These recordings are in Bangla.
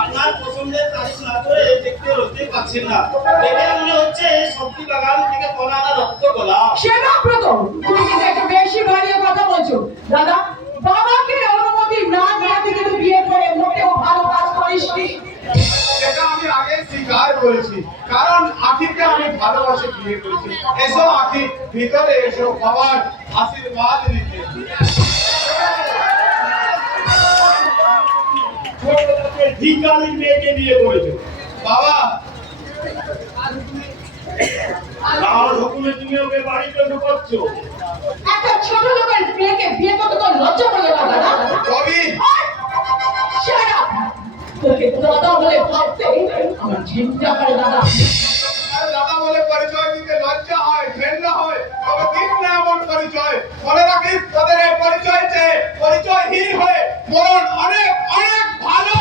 আপনার পছন্দের তারিখ না করে দেখতে রতে পাচ্ছেন না, দেখে মনে হচ্ছে সবজি বাগান থেকে কলা না রক্ত কলা। সেনাব্রত, তুমি কিন্তু একটু বেশি বাড়িয়ে কথা বলছো। দাদা, বাবাকে অনুমতি না দেওয়া থেকে তুই বিয়ে করে মোটেও ভালো কাজ করিসনি। সেটা আমি আগে স্বীকার করেছি, কারণ আখিকে আমি ভালোবাসে বিয়ে করেছি। এসো আখি, ভিতরে এসো, বাবার আশীর্বাদ নিতে। ভিখারির মেয়েকে বিয়ে করেছো বাবা, আর হুকুমে তুমি ওকে বাড়িতে ঢুকাচ্ছ। একটা ছোট লোকের মেয়েকে বিয়ে করতে তো লজ্জা করে না দাদা। কবি, শাট আপ! তোকে দাদা বলে ভাবতে আমার চিন্তা করে দাদা। আরে দাদা বলে পরিচয় দিতে লজ্জা হয়, ঘেন্না হয়, তবে দিন না এমন পরিচয়। মনে রাখিস, তোদের এই পরিচয় চেয়ে পরিচয়হীন হয়ে মরণ অনেক অনেক ভালো।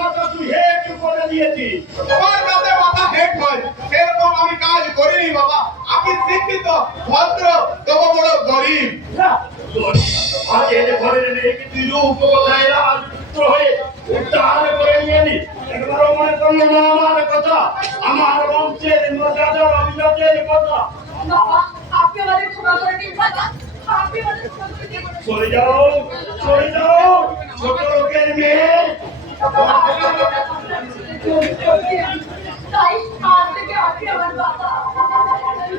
মাথা তুই হেট করে দিয়েছিস। তোমার কাছে মাথা হেট হয়, সেরকম আমি কাজ করিনি বাবা। আমি শিক্ষিত, ভদ্র, তবু বড় গরিব। আজ এনে ঘরে রেখে তুই উপকথায় রাজপুত্র হয়ে উদ্ধার করে নিয়ে নি। একবারও মনে করলো না আমার কথা, আমার বংশের মর্যাদার অভিজাতের কথা। বাবা, আপনি আমাদের ক্ষমা করে দিন দাদা। আপনি আমাদের ক্ষমা করে দিন। সরে যাও, সরে যাও, ছোট লোকের মেয়ে। তাই আজ থেকে আপনি আমার বাবা,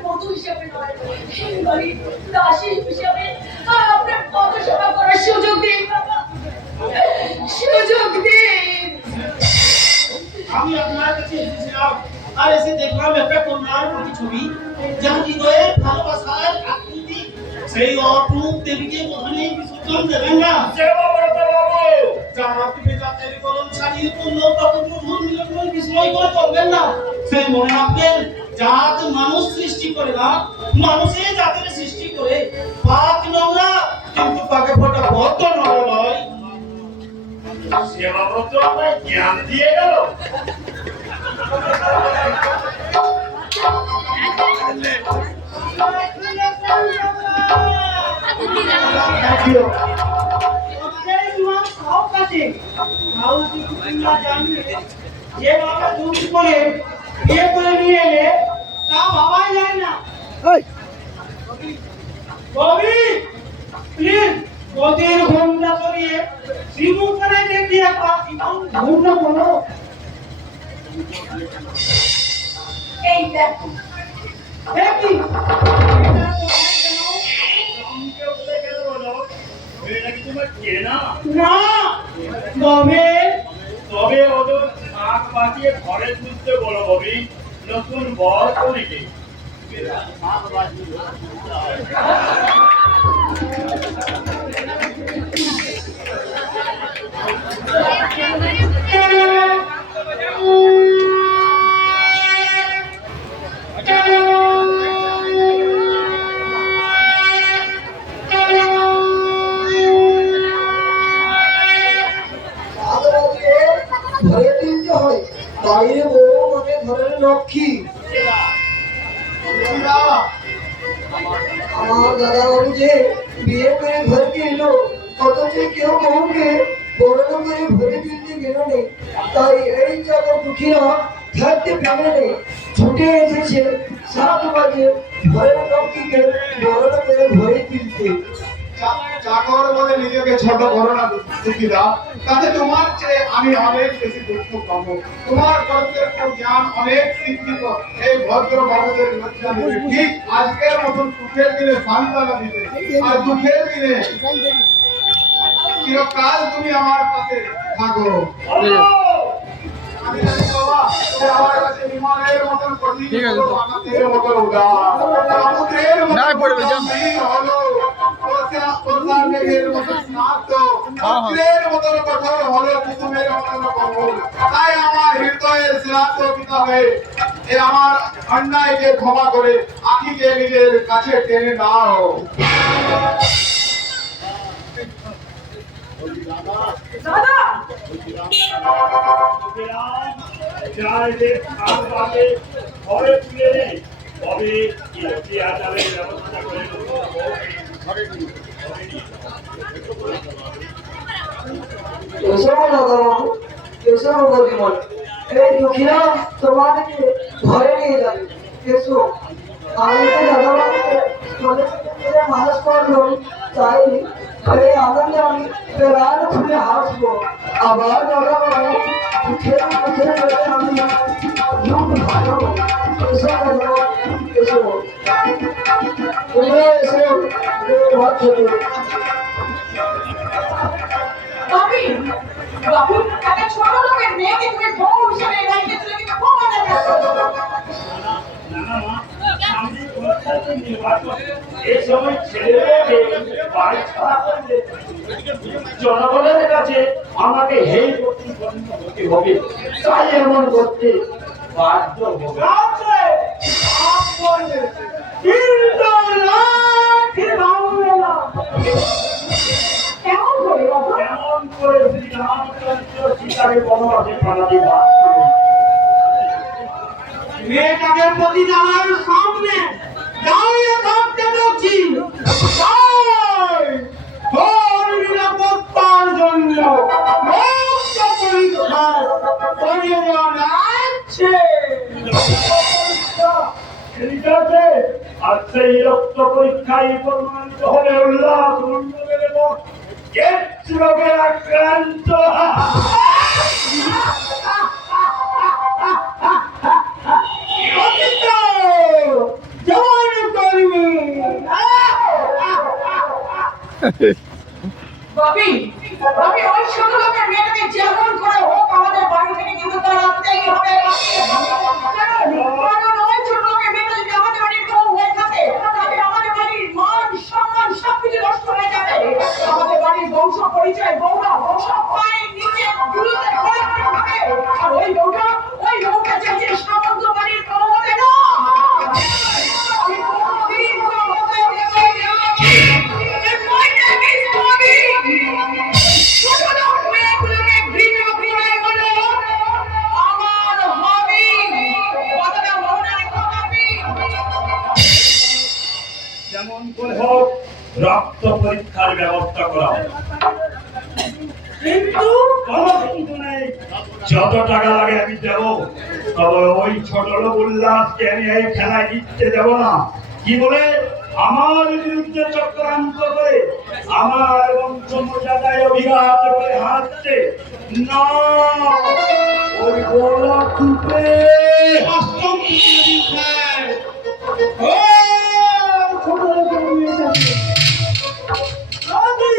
বন্ধু হিসেবে নয়, বাড়ির দাসী হিসেবে আপনার কত সেবা করার সুযোগ দিন বাবা, সুযোগ দিন। আমি আপনার কাছে এসেছিলাম, আর এসে দেখলাম একটা কন্যার প্রতিছবি, যার হৃদয়ে ভালোবাসার আকৃতি। সেই অপরূপ দেবীকে কখনোই বিসর্জন দেবেন না। জাতি জাতের গরম ছাড়িয়ে পূর্ণ মিলন বিস্ময় করে চলবেন না। সেই মনে রাখবেন, জাত মানুষ সৃষ্টি করে না, মানুষের জাতের সৃষ্টি করে। পাক নোংরা, কিন্তু পাকে ফোটা ভদ্র নোংরা নয়। সেবাব্রত আমায় জ্ঞান দিয়ে গেল। বিয়ে করে নিয়ে এলে তা ভাবাই যায় না। ববি প্লিজ ওদের ঘুমটা করিয়ে শ্রীমুখে দেখি একবার ঘুমটা বলো। এই দেখো দেখি না তবে তবে ওদের নাক বাঁচিয়ে ঘরে তুলতে বলো ববি, নতুন বর করিকে। ঘরে তুলতে হয়, বাইরে বউ মানে ঘরের লক্ষ্মী। আমার দাদা বাবু যে বিয়ে করে ঘরকে এলো, অথচ কেউ বউকে বড় করে ঘরে তুলতে গেল নেই। তাই এই চাকর দুঃখীরা থাকতে পেরে নেই, ছুটে এসেছে 7 বাজে ঘরের লক্ষ্মীকে বড় করে ঘরে তুলতে। চাকর বলে নিজেকে ছোট করো না দুঃখীরা, তাতে তোমার চেয়ে আমি অনেক বেশি দুঃখ পাবো। তোমার কর্তব্য জ্ঞান অনেক শিক্ষিত এই ভদ্র বাবুদের লজ্জা দিবে, ঠিক আজকের মতন সুখের দিনে সান্ত্বনা দিবে, আর দুঃখের দিনে চিরকাল তুমি আমার পাশে থাকো। আমি জানি বাবা, তুমি আমার কাছে বিমানের মতন কঠিন, আকাশের মতন উদার, সমুদ্রের মতন গম্ভীর হলো, প্রসাদ মেঘের মতন স্নাত, বজ্রের মতন কঠোর হলো, কুসুমের মতন কোমল। তাই আমার হৃদয়ের স্নাত পিতা হয়ে এ আমার অন্যায়কে ক্ষমা করে আখিকে নিজের কাছে টেনে নাও। দাদা ঘরে তুলে নেই, তবে কি আচারের ব্যবস্থা করে এসব দাদা বাবু, এসব গরিমন, এই দুঃখীরা তোমাদেরকে ঘরে নিয়ে যাবে। এসো, আমি তো দাদা বাবুকে ছোট থেকে মানুষ করলাম, তাই এই আনন্দে আমি প্রাণ খুলে হাসবো। আবার দাদা বাবু মুখে মুখে আমি দুঃখ ভালো। এসো দাদা বাবু, এসো, তোমরা এসো, ঘর থেকে। বাবি বাবু একটা ছোট লোকের মেয়েকে তুমি বউ হিসেবে রাখতে তুলে কিন্তু খুব মজা লাগছে। এই সময় ছেলেকে বাড়ি ছাড়া করলে জনগণের কাছে আমাকে হেই করতে হবে, তাই এমন করতে বাধ্য হবে। কেমন করে বাবু? এমন করে শ্রীরামচন্দ্র সীতাকে বনবাসে পাঠাতে বাধ্য হলেন। মেয়েটাকে প্রতিদানের সামনে দাঁড়িয়ে থাকতে বলছি। তোর নিরাপত্তার জন্য রক্ত পরীক্ষা করিয়ে দেওয়া আছে। ঠিক আছে, আর সেই রক্ত পরীক্ষায় প্রমাণিত হলে উল্লাস মন্ডলের এবং রোগে আক্রান্ত বাবি বাবি ওই ছোট লোকের মেয়েটাকে যেমন করে হোক আমাদের বাড়ি থেকে কিন্তু তার রাখতেই হবে। কারণ ওই ছোট লোকের মেয়েটা যদি আমাদের বাড়ির বউ হয়ে থাকে তাহলে আমাদের বাড়ির মান সম্মান সবকিছু নষ্ট হয়ে যাবে। আমাদের বাড়ির বংশ পরিচয় বউরা বংশ পায়ের নিচে গুলোতে ধরে ধরে থাকে। আর ওই বউটা চাইছে সামন্ত বাড়ির বউ হতে না। আমি কোনোদিন কোনো হতে দেবো না। My name is Bobby. ছোট লোক মেয়েগুলোকে ঘৃণা ঘৃণায় বলো আমার হবি। কথাটা মনে রেখো বাবি। যেমন করে হোক রক্ত পরীক্ষার ব্যবস্থা করা হবে। কিন্তু কোনো কিন্তু নেই, যত টাকা লাগে আমি দেবো। তবে ওই ছোট লোক উল্লাসকে আমি এই খেলায় জিততে দেব না। কি বলে আমার বিরুদ্ধে চক্রান্ত করে আমার বংশমর্যাদায় অভিঘাত করে হাঁটতে না, ওই গোলা টুপে অষ্টম তৃতীয় দিন ও ছোট লোকের মেয়ে যাবে। যদি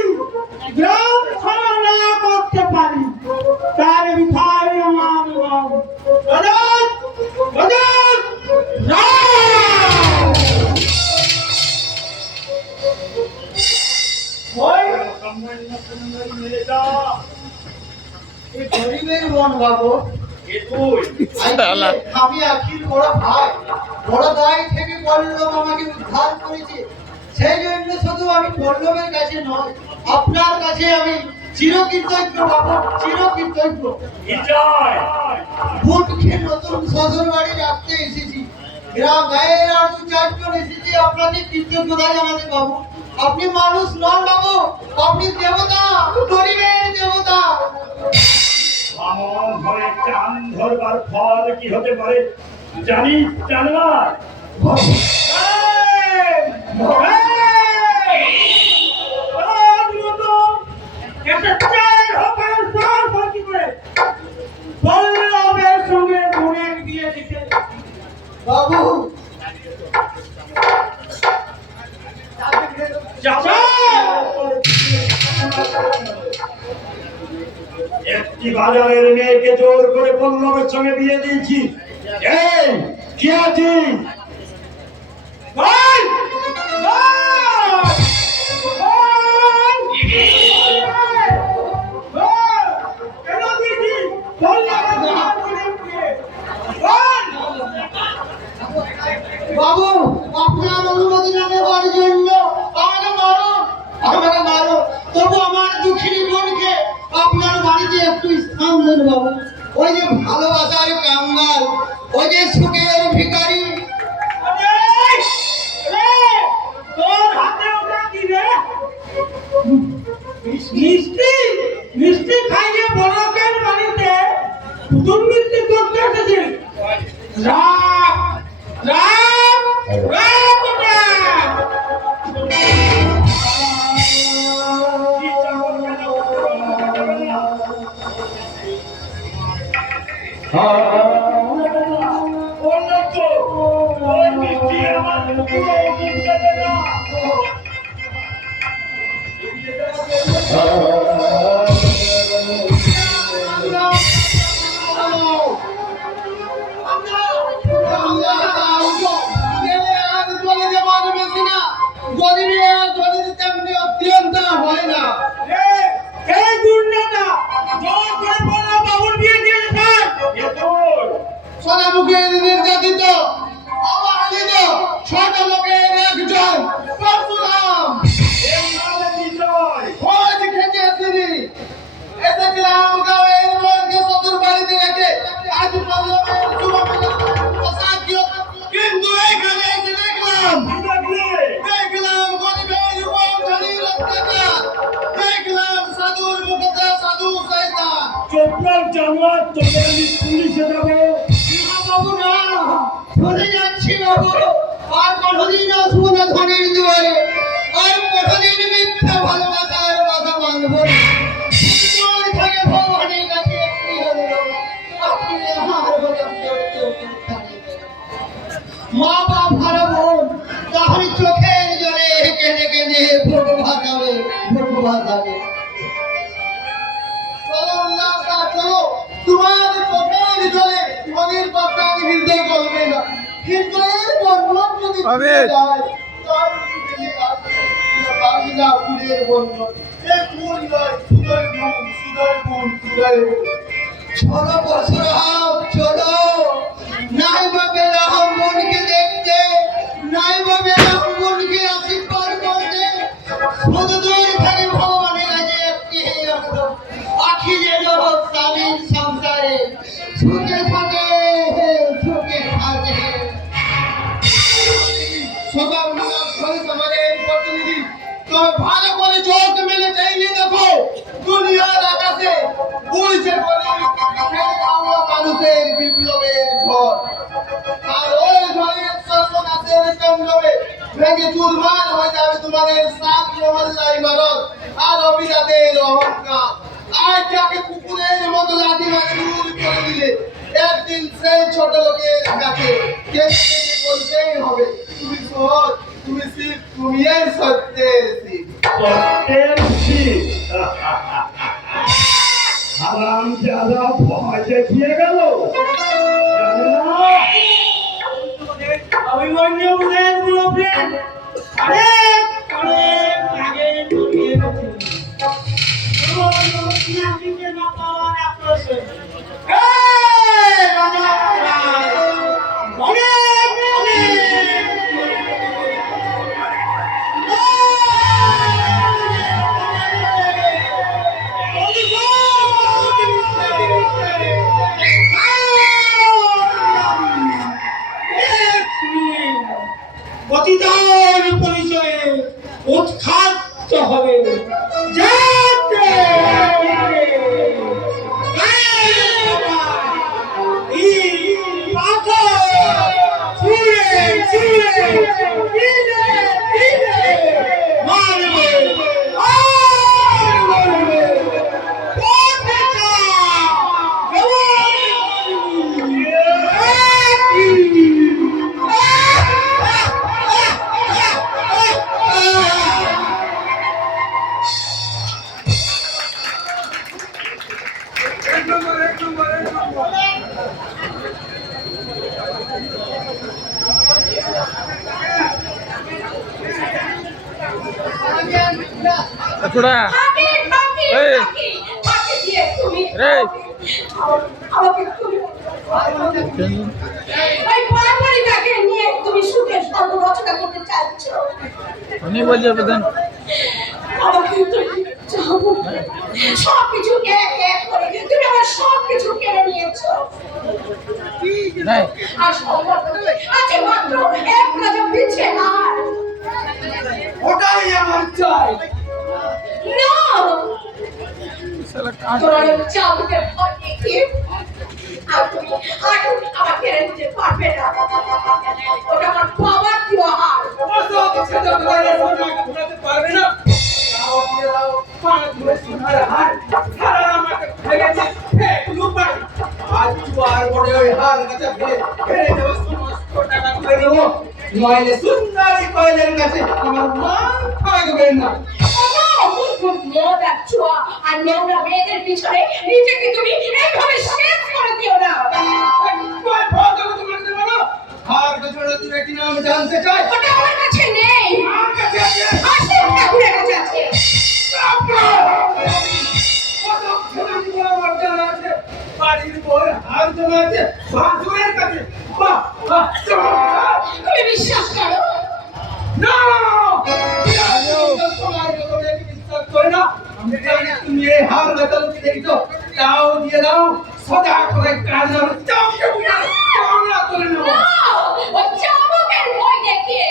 গ্রাম ছাড়া না করতে পারি তার বিধায় আমার নাম গজত গজত ওই সামান্য সুন্দরী মেয়েটা এই গরিবের মন বাবু কে তুই? আমি আখির বড় ভাই বড় দায় থেকে পল্লব আমাকে উদ্ধার করেছে, সেই জন্য শুধু আমি পল্লবের কাছে নয় আপনার কাছে আমি চিরকৃতজ্ঞ বাবু, চিরকৃতজ্ঞ। কি চাই? ভোট খেয়ে নতুন শ্বশুর বাড়ি রাখতে এসেছি, গ্রাম গায়ের আর দু চারজন এসেছি আপনাকে কৃতজ্ঞতা জানাতে বাবু। আপনি মানুষ নন বাবু, আপনি দেবতা, গরিবের দেবতা। আমার ঘরে চান ধরবার ফল কি হতে পারে জানিস জানবার? বাবু একটি বাজারের মেয়েকে জোর করে পল্লবের সঙ্গে বিয়ে দিয়েছি। এই কি আছিস? বল! বল! বল! কেন দিয়েছিস? পল্লবের সঙ্গে বিয়ে? বল! বাবু আপনার অনুমতি না নেওয়ার জন্য আমাকে মারো, তবু আমার দুঃখিনী বোনকে আপনার বাড়িতে একটু স্থান দেন বাবু। ওই যে ভালোবাসার কাঙ্গাল, ওই যে সুখের ভিখারি। তোর হাতে ওটা কি রে? মিষ্টি মিষ্টি খাইয়ে বড়কের বাড়িতে পুতুল মিষ্টি করতে এসেছিস? রাম রাম রাম সোনামুখের নির্যাতিত অবহেলিত ছোট লোকের একজন পরশুরাম খোঁজ খেতে আসিনি, এসেছিলাম গাঁয়ের লোককে শ্বশুর বাড়িতে রেখে আজ পল্লবের যুবকের পোশাক দিয়ে, কিন্তু এইখানে এসে দেখলাম গরিবের উপর ধনীর অত্যাচার, দেখলাম সাধুর মুখে সাধু শয়তান। চোপড়ার জানোয়ার তোকে আমি পুলিশে দেবো। বাবু না, চলে যাচ্ছি বাবু, আর কোনোদিন আসবো না ধনের দুয়ারে, আর কোনোদিন মিথ্যা ভালোবাসার কথা মানবো না। তোর থেকে ভগবানের কাছে একটি হলো, আপনি আমার বদন করতে মা বাপ হারাবো, তাহলে চোখের জলে কেঁদে কেঁদে ভোগ ভাসাবে, ভোগ ভাসাবে। চলো উল্লাসা চলো, তোমার চোখের জলে মনের কথা হৃদয় করবে না, হৃদয়ের বন্ধন যদি ছুটে যায়, তার হৃদয়ে আছে পারবি না ফুলের বন্ধন। এ ফুল নয়, সুদয় গুণ, সুদয় গুণ, সুদয় গুণ। চলো পরশুরাম চলো, নাই বা বেরাম মনকে দেখতে, নাই বা বেরাম মনকে আশীর্বাদ করতে, শুধু দূর থেকে ভগবানের কাছে একটি আখি যেন স্বামীর সংসারে সুখে থাকে, সুখে থাকে। সবার সমাজের প্রতিনিধি, তবে ভালো করে চোখ মেলে চাইলে দেখো দুনিয়ার আকাশে আছে বলছে বলে আমরা মানুষের বিপ্লবের ঝড় আর ওই ঝড়ের সর্বনাশের তাণ্ডবে ভেঙে চুরমার হয়ে যাবে তোমাদের সাত মহল্লা ইমারত আর অভিজাতের অহংকার আজ যাকে কুকুরের মতো লাঠি মারে দূর করে দিলে একদিন সেই ছোট লোকের কাছে কেঁদে বলতেই হবে তুমি সহজ তুমি শিব তুমি এই সত্যের শিব সত্যের শিব। হারামজাদা ভয় দেখিয়ে গেল। জানে না অভিমন্যু উদয়ের মুরব্বী অনেক আগে মরিয়ে গেছে। নাতিকে না পাওয়ার আক্রোশে। এই রাজা পতিতার পরিচয়ে উৎখাত হবে যাতে ছোড়া ফাঁকি, ফাঁকি, এই। ফাঁকি, ফাঁকি দিয়ে তুমি রে। আমাকে তুমি ওই পারমাণিকাকে নিয়ে তুমি সুখের স্বর্গ রচনা করতে চাইছ। উনি বলছে প্রধান আমাকে তুমি চাবো সবকিছু এক এক করে তুমি আমার সবকিছু কেড়ে নিয়েছো। নাই আর সম্ভব আছে মাত্র এক রাজা পিছে আর ওটাই আমার চাই না শালা কাজ তোমার চাবুকে ভয় দেখিয়ে আর তুমি আমার কেড়ে নিতে পারবে না। ওটা আমার বাবার দেওয়া হার। পারবে না নইলে সুন্দরী কয়েলের কাছে আমার মান থাকবে না মদ আর ছোঁয়া আর নোংরা মেয়েদের পিছনে নিজেকে তুমি এইভাবে শেষ করে দিও না। হার গজরে তুমি কি নাম জানতে চাই ওটা আমার কাছে নেই, আমার কাছে আছে আসল ঠাকুরের কাছে আছে। বাড়ির বই হার জানা আছে বাসুরের কাছে বাহ বাহ চমৎকার তুমি বিশ্বাস করো? না তোমার মতো মেয়েকে বিশ্বাস করে না আমি জানি তুমি এই হার গজলকে দেখছো তাও দিয়ে দাও সদা করে কাজ হবে চামকে বুঝা চামড়া করে নেবো না, ওই চাবুকের ভয় দেখিয়ে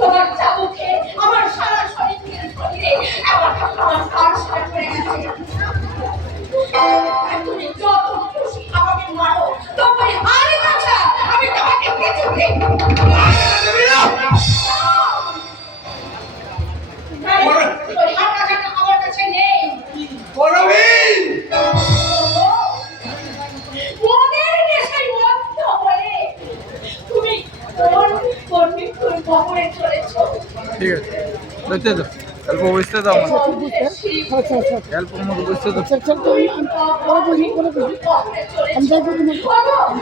তোমার চাবুকে আমার সারা শরীরে আমার সারা শরীর করে গেছে। আর তুমি যত খুশি আমাকে মারো তবে আরে বাছা আমি তোমাকে কিছু দিই ওই হাঁটা জানা আমার কাছে নেই। বলবীর মনের নেশায় মত্ত হয়ে তুমি কোন মৃত্যুর কবরে চলেছো। ঠিক আছে বুঝতে তো অল্প বুঝতে দাও আমার অল্প আমাকে বুঝতে তো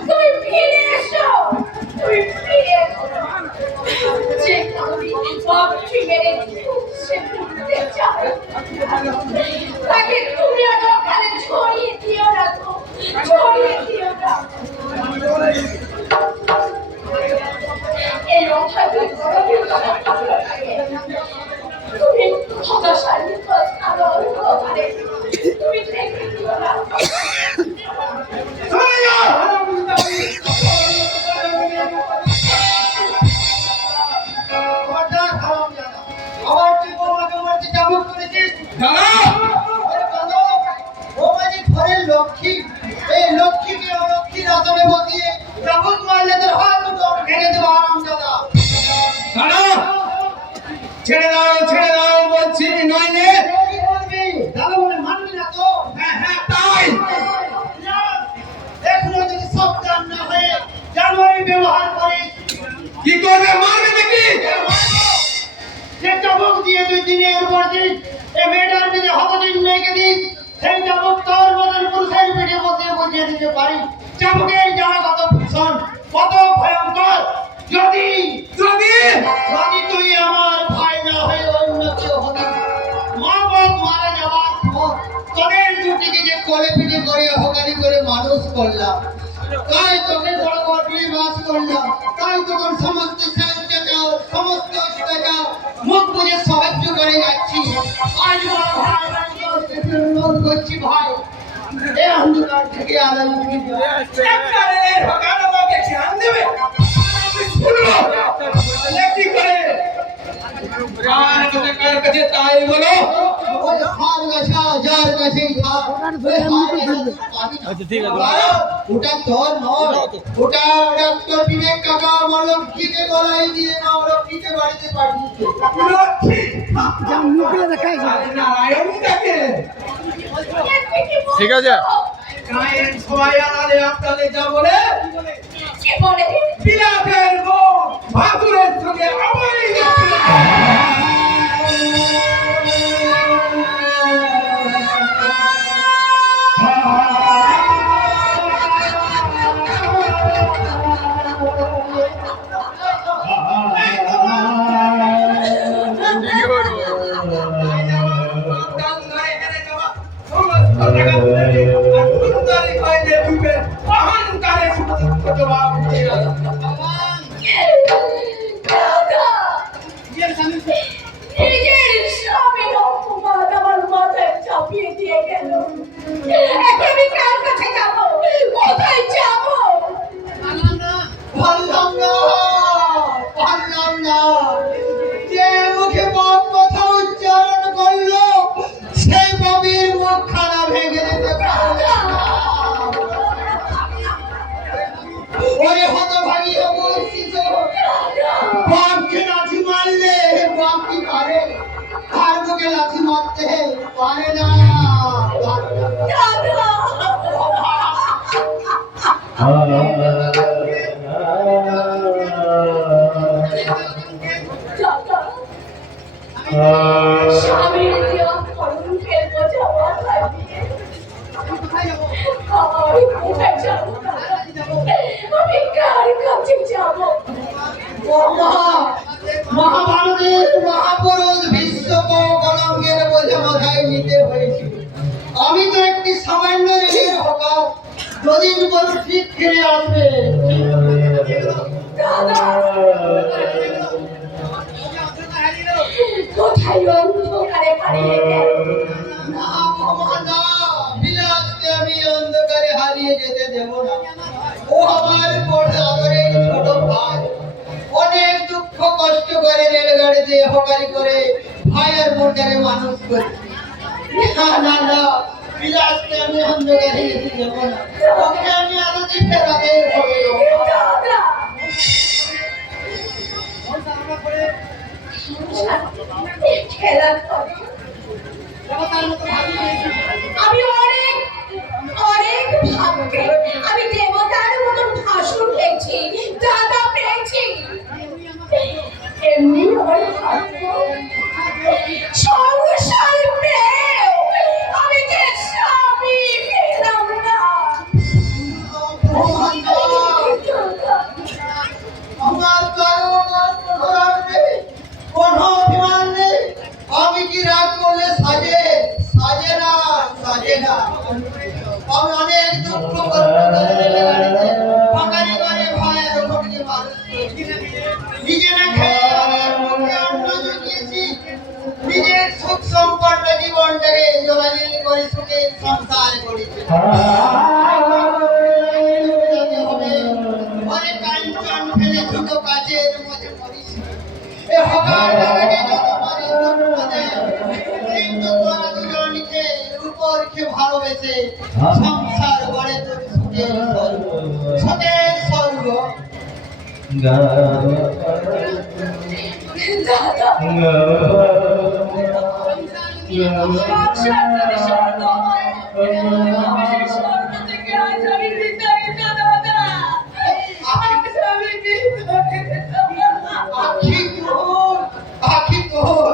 তুমি ফিরে এসো, তুমি ফিরে এসো। যে কারণে বাপটি মেরে সে ঘুরতে চায় তাকে তুমি আর ওখানে ছড়িয়ে দিও না তো, ছড়িয়ে দিও না। এই অভাবে তুমি হতাশার নিখোঁজ আলো অন্ধকারে তুমি দেখে দিও না। আমার কি বলবো তোমার কি যাবো সিংহাসনে বসিয়ে চাবুক মারলে তোর হাত দুটো ভেঙে দেবো হারামজাদা। ছেড়ে দাও বলছি, নইলে কি করবি? দাদা বলে মানবি না তো? হ্যাঁ তাই। এখনো যদি সাবধান না হয়ে জানোয়ারি ব্যবহার করিস, কি করবে? মারবে নাকি? যে চাবুক দিয়ে তুই দিনের পর দিন এ মেয়েটার পিঠে হতদিন রেখে দিস, সেই চাবুক তোর মতন পুরুষের পিঠে বসিয়ে দিতে পারি। চাবুকের জ্বালা কত ভীষণ, কত ভয়ঙ্কর। যদি যদি যদি তুই আমার ভাই না হয়ে অন্য কেউ হতি, মা বাপ মারা যাওয়ার পর তোদের দুটিকে যে কোলে পিঠে করে হকারি করে মানুষ করলাম, তাই তোকে বড় গর্বে বাস করলাম, তাই তোর সমস্ত সাহায্য চাও, সমস্ত অত্যাচার মুখ বুঝে সাহায্য করে যাচ্ছি। আজ বড় ভাই অনুরোধ করছি ভাই, এ অন্ধকার থেকে আলো নিয়ে কি করে? আর কার কাছে তাই বলো। ওই হার গাছা যার কাছেই থাক, আচ্ছা ঠিক আছে ওটা তোর নয়, ওটা ডক্টর বিবেক কাকা মলক্ষীকে গলায় দিয়ে নবলক্ষীকে বাড়িতে পাঠিয়েছে। নারায়ণটাকে ঠিক আছে গায়ের সবাই আনালে আপনালে যা বলে কি বলে? বিলাসের বউ ভাসুরের সঙ্গে আমারই কি করবো নিজের স্বামীর অপমান আমার মাথায় চাপিয়ে দিয়ে গেল। এখন আমি কার কাছে যাব? কোথায় যাব? পারলাম না, পারলাম না। যে মুখে পাপ কথা উচ্চারণ করলো, সেই পাপীর মুখ খানা ভেঙে দিতে পারলাম না। ওরে হতভাগী অবস্থিত, বাপকে লাথি মারলে বাপ কি পারে? তার মুখে লাথি মারতে পারে না, পারে না। স্বামীর দেওয়া কলঙ্কের বোঝা মাথায় দিয়ে আমি কোথায় যাব? আমি কার কাছে যাব? মহাভারতের মহাপুরুষ ভীষ্মকে কলঙ্কের বোঝা মাথায় নিতে হয়েছিল। আমি তো একটি সামান্য রেলের হকার, যদিন পর ঠিক ফিরে আসবে। দাদা কোথায় অন্ধকারে হারিয়ে গেল? না বাবা, না, বিলাসকে আমি অন্ধকারে হারিয়ে যেতে দেব না। ও আমার বড় আদরের ছোট ভাই, অনেক দুঃখ কষ্ট করে রেলগাড়িতে হকারি করে ভাইয়ের বোনটাকে মানুষ করেছে। না না না, বিলাসকে আমি অন্ধকারে যেতে দেব না, ওকে আমি আলোতে ফেরাতে হবে। দাদা খেলা করে আমি অনেক অনেক ভাবকে আমি দেবতার মতন ভাষণ পেয়েছি, দাদা পেয়েছি। এমনি আমার ভাগ্য সংসার পেয়েও আমি যে স্বামী পেলাম না। আমার কোনো অভিমান নেই। আমি কি রাগ করলে সাজে? সাজে না, সাজে না। আমি অনেক দুঃখ কষ্ট করে রেলগাড়িতে হকারি করে ভাইয়ের বোনকে মানুষ করেছি। নিজে না খেয়ে আমার মুখে অন্ন জুগিয়েছি। নিজের সুখ সম্পন্ন জীবনটাকে জলাঞ্জলি করে সুখে সংসার করেছি। অনেক কাঞ্চন ফেলে ছোট কাজের মধ্যে পড়িস। এ হকারটাকে যত মারি তত দেয়। কিন্তু তোরা দুজনকে রূপরকে ভালোবেসে সংসার গড়ে তোর সুখের ঘর। দাদা সংসার শর্ত হয় আমি সেই শর্ত থেকে আজ আমি বিতাড়িত দাদা আজ আমি বিতাড়িত আখি তোর আখি তোর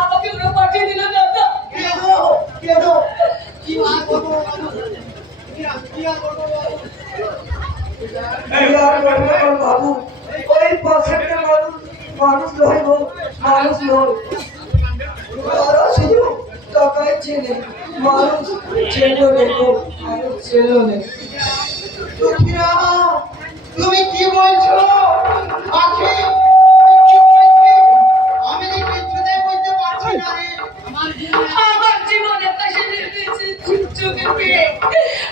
আমাকে ওরা পাঠিয়ে দিল দাদা কেন কেন কি আর করবো কি আর করবো এই আর করবে না বাবু ওই পাশের মানুষ মানুষ নয় গো মানুষ নয় তারা শুধু টাকায় চেনে মানুষ চেনো নেই গো মানুষ চেনো নেই দুঃখীরা তুমি কি বলছো আখি তুমি কি বলছিস আমি যে কিছুতেই বুঝতে পারছি না রে আমার জীবনে পাশে নির্দেশে চুপচুপে পেয়ে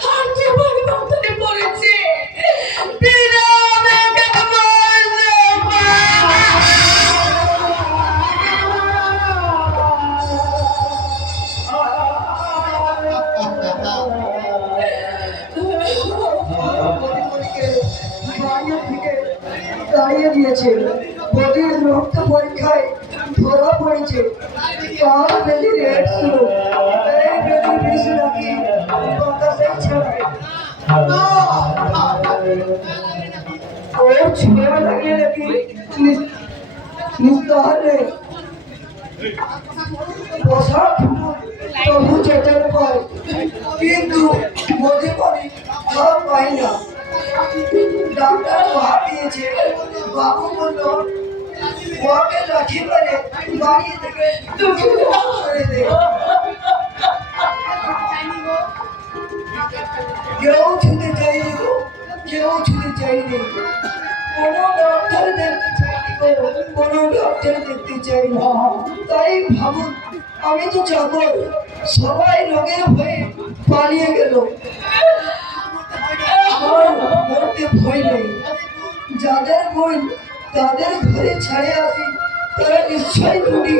আর জীবন বন্ধনে পড়েছে বিনা দেখে দাঁড়িয়ে দিয়েছে বডির রক্ত পরীক্ষায় ধরা পড়েছে তার বেলির রেড ছিল এই বেলির বেশি নাকি বাতাসে ছাড়বে ওর ছুঁয়ে লাগিয়ে নাকি নিস্তাহারে পোশাক তবু চেটার পায় কিন্তু বডি পানি সব পাই না ডাক্তার হাত দিয়েছে বাবু বলল ওকে লাঠি মেরে বাড়িয়ে থেকে করে দে কেউ ছুটে চাইনি গো কেউ ছুটে চাইনি কোনো ডাক্তার দেখতে চাইনি গো কোনো ডাক্তার দেখতে চাই না তাই ভাবুন আমি তো চাকর সবাই রোগের ভয়ে পালিয়ে গেল আমার মরতে ভয় নেই যাদের বোন তাদের ঘরে ছাড়ে আসি তারা নিশ্চয়ই রুটি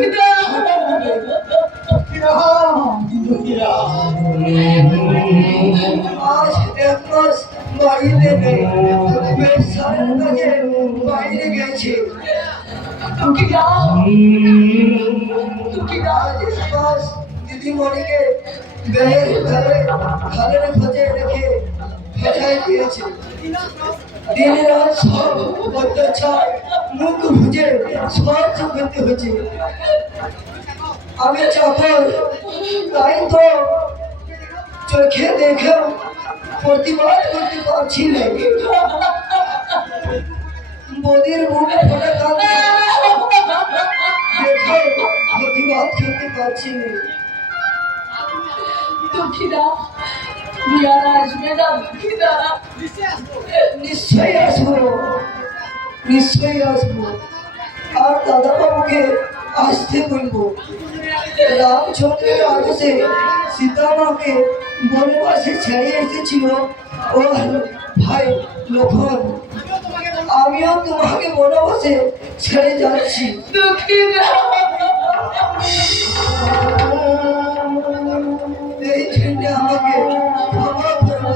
আজ এক মাস বাড়িতে নেই ব্যবসার কাজে বাইরে গেছে আজ এক মাস দিদিমণিকে গায়ের ঘরের খোঁজে রেখে ভেজাই দিয়েছে দিন রাত সব অত্যাচার মুখ বুঝে সহ্য করতে হচ্ছে আমি চাকর তাই তো চোখে দেখেও প্রতিবাদ করতে পারছি না বদির মুখে ফোটা কাঁদছে দেখে প্রতিবাদ করতে পারছি না দুঃখীরা বিয়ার আসবে না দুঃখীরা নিশ্চয়ই আসবো নিশ্চয়ই আসবো আর দাদা বাবুকে আসতে বলবো রামচন্দ্রের আদেশে সীতামাকে বনবাসে ছেড়ে এসেছিল ও ভাই লক্ষণ আমিও তোমাকে বনবাসে ছেড়ে যাচ্ছি দুঃখীরা এই জন্য আমাকে ক্ষমা করবে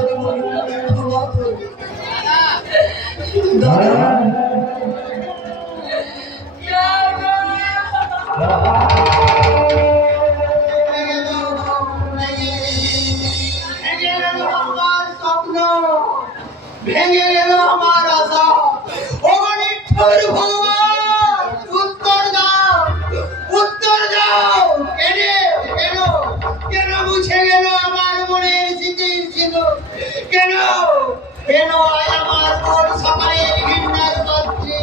ক্ষমা করবে দাদা ভেঙে গেল আমার স্বপ্ন ভেঙে গেল আমার আশা অগণিঠুর ভগবান উত্তর দাও কেন কেন কেন মুছে গেল আমার মনের স্মৃতির ছিল কেন কেন আজ আমার মন সকালে ঘৃণার পাত্রী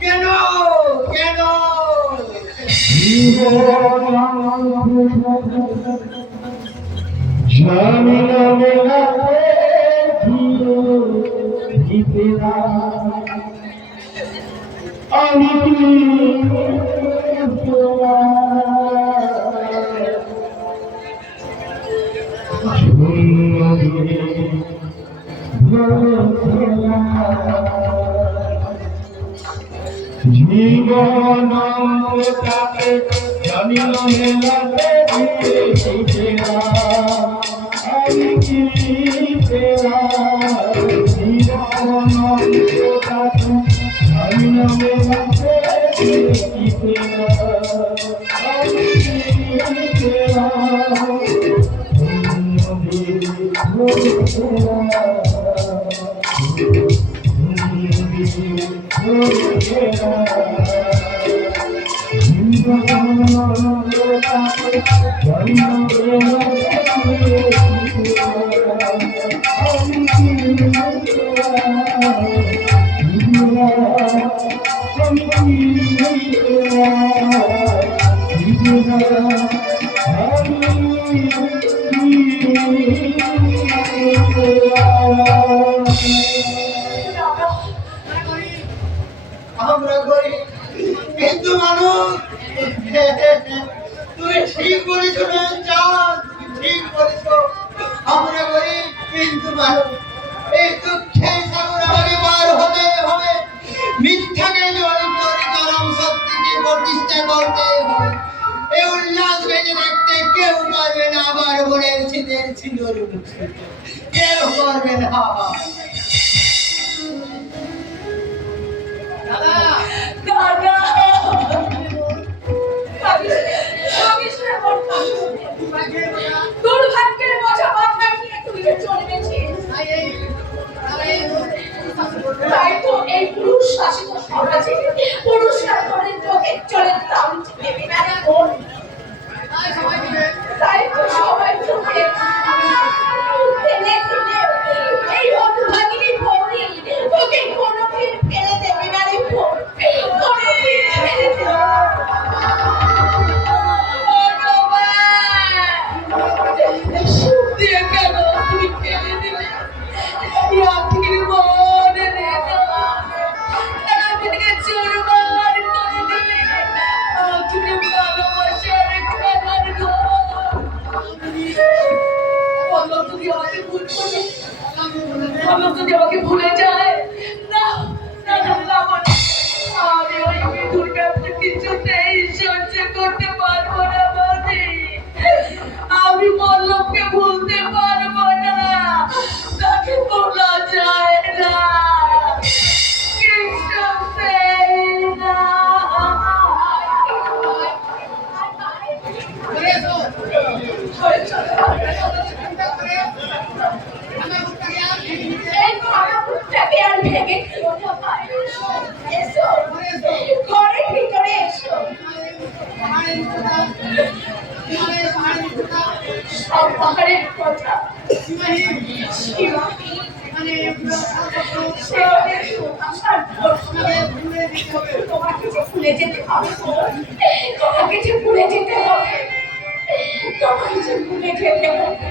কেন কেন আমি জীবন তাকে জানিল মেলাতে আমি কি জীবন আমরা গরিব কিন্তু মানুষ। তুমি ঠিক বলেছো না চাঁদ, তুমি ঠিক বলেছো। আমরা গরিব কিন্তু মানুষ। এই দুঃখের সাগর আমাকে পার হতে হবে। মিথ্যাকে জয়ন্ত চরম সত্যকে প্রতিষ্ঠা করতে হবে। এই উল্লাস ভেঙে দেখতে কেউ পারবে না আমার মনের ছিদের ছিন্দর মুছে। কেউ পারবে না। দাদা দুর্ভাগ্যের বোঝা মাথায় নিয়ে তুই যে চলে গেছিস। তাই তো এই পুরুষ শাসিত সমাজে পুরুষরা করে চোখে চলে তাল দেবে না কোন। তাই তো সবাই চোখে ফেলে দিলে এই হতভাগিনী ভৌরি তোকে কোনোদিন ফেলে দেবে না রে ভৌরি, কোনোদিন ফেলে দেবে না। সুখ দিয়ে কেন তুমি ফেলে দিলে? রাখির মনে রেখে কেন আমাকে চুরমার করে দিলে? আখিরে ভালোবাসার খেলার ঘর। পল্লব যদি আমাকে ভুল করে, পল্লব যদি আমাকে ভুলে যায়, না না না আমি ওই দুর্গাকে কিছুতেই সহ্য করতে পারবো না বাদে। আমি পল্লবকে ভুলতে পারবো না, তাকে ভোলা যায় না, কিছুতেই না। এই ঘরটাকে আর ভেঙে খেলো না ভাই। এসো, ঘরের ভিতরে এসো। সব পাহাড়ের কথা সীমাহীন তোমাকে যে ভুলে যেতে হবে, তোমাকে যে ভুলে যেতে হবে, তোমাকে যে ভুলে যেতে হবে।